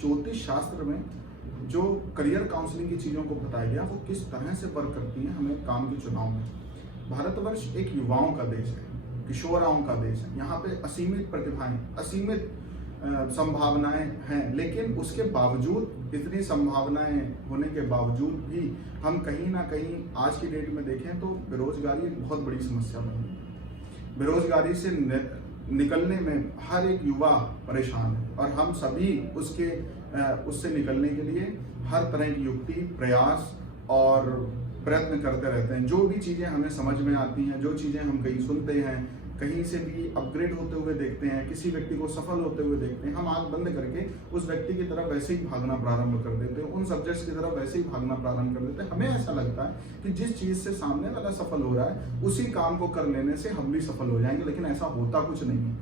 ज्योतिष शास्त्र में जो करियर काउंसलिंग की चीज़ों को बताया गया वो किस तरह से वर्क करती है हमें काम के चुनाव में। भारतवर्ष एक युवाओं का देश है, किशोराओं का देश है। यहाँ पे असीमित प्रतिभाएं, असीमित संभावनाएं हैं, लेकिन उसके बावजूद, इतनी संभावनाएं होने के बावजूद भी हम कहीं ना कहीं आज की डेट में देखें तो बेरोजगारी एक बहुत बड़ी समस्या बन गई है। बेरोजगारी से निकलने में हर एक युवा परेशान है और हम सभी उससे निकलने के लिए हर तरह की युक्ति, प्रयास और प्रयत्न करते रहते हैं। जो भी चीज़ें हमें समझ में आती हैं, जो चीज़ें हम कहीं सुनते हैं, कहीं से भी अपग्रेड होते हुए देखते हैं, किसी व्यक्ति को सफल होते हुए देखते हैं, हम आंख बंद करके उस व्यक्ति की तरफ वैसे ही भागना प्रारंभ कर देते हैं, उन सब्जेक्ट्स की तरफ वैसे ही भागना प्रारंभ कर देते हैं। हमें ऐसा लगता है कि जिस चीज़ से सामने वाला सफल हो रहा है उसी काम को कर लेने से हम भी सफल हो जाएंगे, लेकिन ऐसा होता कुछ नहीं है।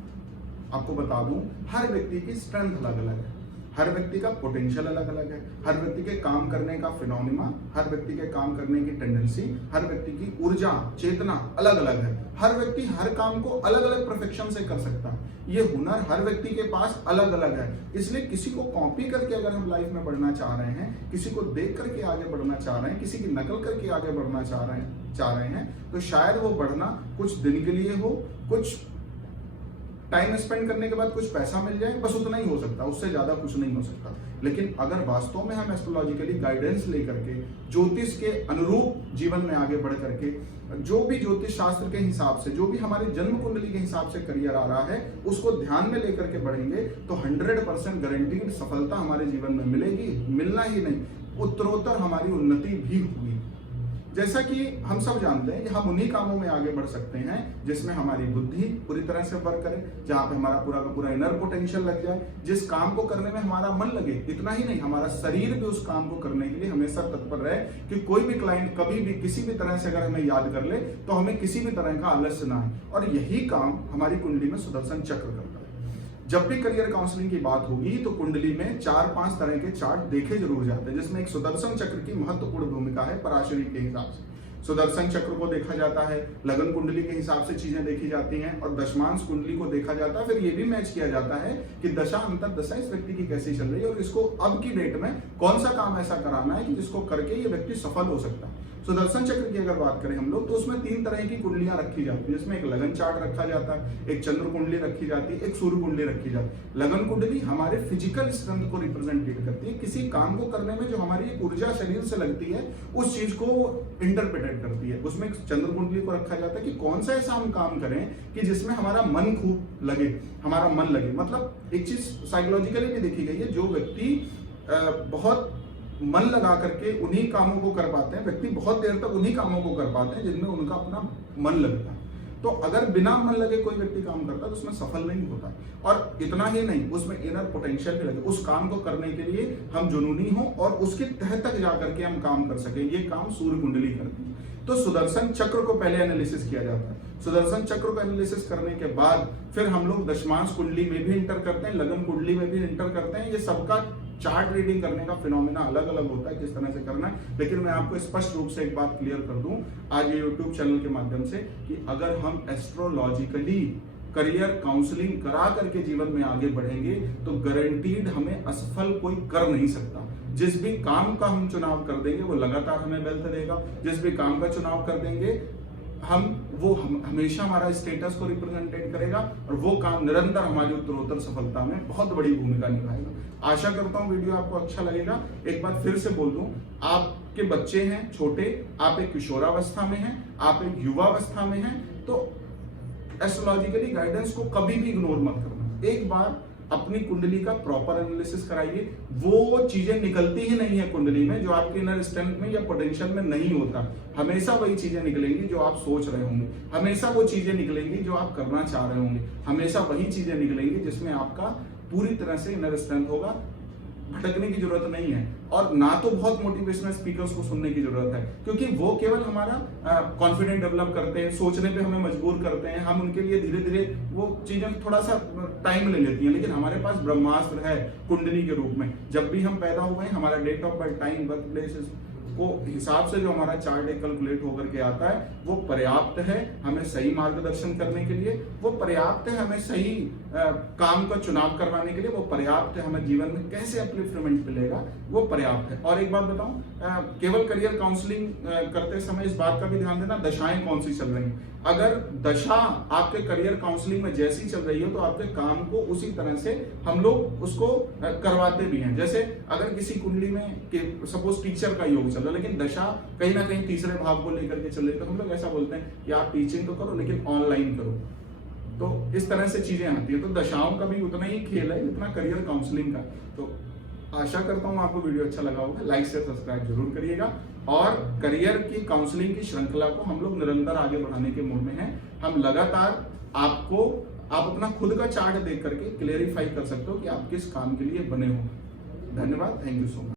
आपको बता दूं, हर व्यक्ति की स्ट्रेंथ अलग अलग है, हर व्यक्ति का पोटेंशियल अलग अलग है, हर व्यक्ति के काम करने का फिनोमिना, हर व्यक्ति के काम करने की टेंडेंसी, हर व्यक्ति की ऊर्जा, चेतना अलग अलग है। हर व्यक्ति हर काम को अलग अलग परफेक्शन से कर सकता है। ये हुनर हर व्यक्ति के पास अलग अलग है। इसलिए किसी को कॉपी करके अगर हम लाइफ में बढ़ना चाह रहे हैं, किसी को देख करके आगे बढ़ना चाह रहे हैं, किसी की नकल करके आगे बढ़ना चाह रहे हैं तो शायद वो बढ़ना कुछ दिन के लिए हो, कुछ टाइम स्पेंड करने के बाद कुछ पैसा मिल जाए, बस उतना ही हो सकता, उससे ज्यादा कुछ नहीं हो सकता। लेकिन अगर वास्तव में हम एस्ट्रोलॉजिकली गाइडेंस लेकर के ज्योतिष के अनुरूप जीवन में आगे बढ़ करके, जो भी ज्योतिष शास्त्र के हिसाब से, जो भी हमारे जन्म कुंडली के हिसाब से करियर आ रहा है, उसको ध्यान में लेकर के बढ़ेंगे तो 100% गारंटीड सफलता हमारे जीवन में मिलेगी। मिलना ही नहीं, उत्तरोत्तर हमारी उन्नति भी होगी। जैसा कि हम सब जानते हैं कि हम उन्हीं कामों में आगे बढ़ सकते हैं जिसमें हमारी बुद्धि पूरी तरह से वर्क करे, जहां पे हमारा पूरा का पूरा इनर पोटेंशियल लग जाए, जिस काम को करने में हमारा मन लगे। इतना ही नहीं, हमारा शरीर भी उस काम को करने के लिए हमेशा तत्पर रहे कि कोई भी क्लाइंट कभी भी किसी भी तरह से अगर हमें याद कर ले तो हमें किसी भी तरह का आलस्य ना आए। और यही काम हमारी कुंडली में सुदर्शन चक्र करता है। जब भी करियर काउंसलिंग की बात होगी तो कुंडली में 4-5 तरह के चार्ट देखे जरूर जाते हैं, जिसमें एक सुदर्शन चक्र की महत्वपूर्ण भूमिका है। पराशरी के हिसाब से सुदर्शन चक्र को देखा जाता है, लगन कुंडली के हिसाब से चीजें देखी जाती हैं और दशमांश कुंडली को देखा जाता है। फिर ये भी मैच किया जाता है कि दशा अंतर दशा इस व्यक्ति की कैसी चल रही है और इसको अब की डेट में कौन सा काम ऐसा कराना है कि जिसको करके ये व्यक्ति सफल हो सकता है। सुदर्शन चक्र की अगर बात करें हम लोग तो उसमें 3 तरह की कुंडलियां रखी जाती है, जिसमें एक लगन चार्ट रखा जाता है, एक चंद्र कुंडली रखी जाती है, एक सूर्य कुंडली रखी जाती है। लगन कुंडली हमारे फिजिकल स्ट्रेंथ को रिप्रेजेंटेट करती है, किसी काम को करने में जो हमारी ऊर्जा शरीर से लगती है उस चीज को इंटरप्रेटेट करती है। उसमें चंद्र कुंडली को रखा जाता है कि कौन सा ऐसा हम काम करें कि जिसमें हमारा मन खूब लगे, हमारा मन लगे। मतलब एक चीज साइकोलॉजिकली भी देखी गई है, जो व्यक्ति बहुत मन लगा करके उन्हीं कामों को कर पाते हैं, व्यक्ति बहुत देर तक उन्हीं कामों को कर पाते हैं जिनमें उनका अपना मन लगता है। तो अगर बिना मन लगे कोई व्यक्ति काम करता है तो उसमें सफल नहीं होता। और इतना ही नहीं, उसमें इनर पोटेंशियल भी लगे, उस काम को करने के लिए हम जुनूनी हो और उसके तह तक जाकर के हम काम कर सके। ये काम सूर्य कुंडली करती है। तो सुदर्शन चक्र को पहले एनालिसिस किया जाता है। सुदर्शन चक्र को एनालिसिस करने के बाद फिर हम लोग दशमांश कुंडली में भी इंटर करते हैं, लगन कुंडली में भी इंटर करते हैं। ये सबका चार्ट रीडिंग करने का फिनोमिना अलग अलग होता है, किस तरह से करना है। लेकिन मैं आपको स्पष्ट रूप से एक बात क्लियर कर दूं आज ये यूट्यूब चैनल के माध्यम से कि अगर हम एस्ट्रोलॉजिकली करियर काउंसलिंग करा करके जीवन में आगे बढ़ेंगे तो गारंटीड हमें असफल कोई कर नहीं सकता। जिस भी काम का हम चुनाव कर देंगे वो लगातार हमें वेल्थ देगा। जिस भी काम का चुनाव कर देंगे हम हमेशा हमारा स्टेटस को रिप्रेजेंटेट करेगा और वो काम निरंतर हमारी उत्तरोत्तर सफलता में बहुत बड़ी भूमिका निभाएगा। आशा करता हूँ वीडियो आपको अच्छा लगेगा। एक बार फिर से बोल दूं, आपके बच्चे हैं छोटे, आप एक किशोरावस्था में हैं, आप एक युवावस्था में हैं, तो एस्ट्रोलॉजिकली गाइडेंस को कभी भी इग्नोर मत करना। एक बार अपनी कुंडली का प्रॉपर एनालिसिस कराइए। वो चीजें निकलती ही नहीं है कुंडली में जो आपके इनर स्ट्रेंथ में या पोटेंशियल में नहीं होता। हमेशा वही चीजें निकलेंगी जो आप सोच रहे होंगे, हमेशा वो चीजें निकलेंगी जो आप करना चाह रहे होंगे, हमेशा वही चीजें निकलेंगी जिसमें आपका पूरी तरह से इनर स्ट्रेंथ होगा। भटकने की जरूरत नहीं है और ना तो बहुत मोटिवेशनल स्पीकर्स को सुनने की जरूरत है, क्योंकि वो केवल हमारा कॉन्फिडेंस डेवलप करते हैं, सोचने पे हमें मजबूर करते हैं। हम उनके लिए धीरे धीरे वो चीजें थोड़ा सा टाइम ले लेती हैं। लेकिन हमारे पास ब्रह्मास्त्र है कुंडली के रूप में। जब भी हम पैदा हुए हैं, हमारा date of birth, time, birth place को हिसाब से जो हमारा चार्ट एक कैलकुलेट होकर के आता है वो पर्याप्त है हमें सही मार्गदर्शन करने के लिए, वो पर्याप्त है हमें सही काम का चुनाव करवाने के लिए, वो पर्याप्त है हमें जीवन में कैसे अपलिफ्टमेंट मिलेगा वो पर्याप्त है। और एक बात बताऊं, केवल करियर काउंसलिंग करते समय इस बात का भी ध्यान देना दशाएं कौन सी चल रही हैं। अगर दशा आपके करियर काउंसलिंग में जैसी चल रही हो तो आपके काम को उसी तरह से हम लोग उसको करवाते भी हैं। जैसे अगर किसी कुंडली में सपोज टीचर का योग चल रहा है लेकिन दशा कहीं ना कहीं तीसरे भाव को लेकर के चल रही है, तो हम लोग ऐसा बोलते हैं कि आप टीचिंग तो करो लेकिन ऑनलाइन करो। तो इस तरह से चीजें आती है। तो दशाओं का भी उतना ही खेल है जितना करियर काउंसलिंग का। तो आशा करता हूं आपको वीडियो अच्छा लगा होगा। लाइक शेयर सब्सक्राइब जरूर करिएगा। और करियर की काउंसलिंग की श्रृंखला को हम लोग निरंतर आगे बढ़ाने के मूड में हैं। हम लगातार आप अपना खुद का चार्ट देख करके क्लेरिफाई कर सकते हो कि आप किस काम के लिए बने हो। धन्यवाद, थैंक यू सो मच।